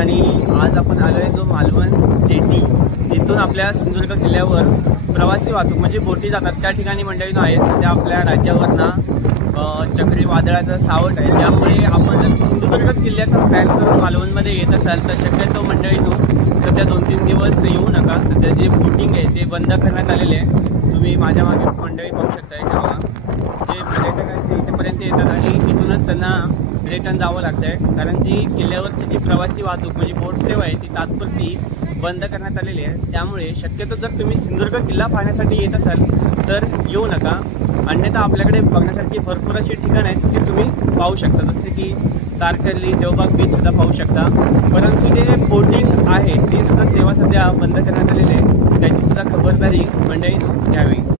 आणि आज आपण आलो आहे जो मालवण जेटी इथून आपल्या सिंधुदुर्ग किल्ल्यावर प्रवासी वाहतूक म्हणजे बोटी जातात त्या ठिकाणी मंडळीनं आहे. सध्या आपल्या राज्यावर ना चक्रीवादळाचं सावट आहे, त्यामुळे आपण जर सिंधुदुर्ग किल्ल्याचा प्लॅन करून मालवणमध्ये येत असाल तर शक्यतो मंडळीनं सध्या 2-3 दिवस येऊ नका. सध्या जे बोटिंग आहे ते बंद करण्यात आलेले आहे. तुम्ही माझ्या मागे मंडळी पाहू शकता. जे पर्यटक आहेत ते इथेपर्यंत येतात आणि इथूनच त्यांना रिटर्न जावं लागतंय, कारण जी किल्ल्यावरची जी प्रवासी वाहतूक म्हणजे बोट सेवा आहे ती तात्पुरती बंद करण्यात आलेली आहे. त्यामुळे शक्यतो जर तुम्ही सिंधुदुर्ग किल्ला पाहण्यासाठी येत असाल तर येऊ नका. अन्यथा आपल्याकडे बघण्यासारखी भरपूर अशी ठिकाणं आहेत जी तुम्ही पाहू शकता, जसे की तारकर्ली, देवबाग बीच सुद्धा पाहू शकता. परंतु जे बोटिंग आहे ती सुद्धा सेवा सध्या बंद करण्यात आलेली आहे, त्याची सुद्धा खबरदारी मंडळी घ्यावी.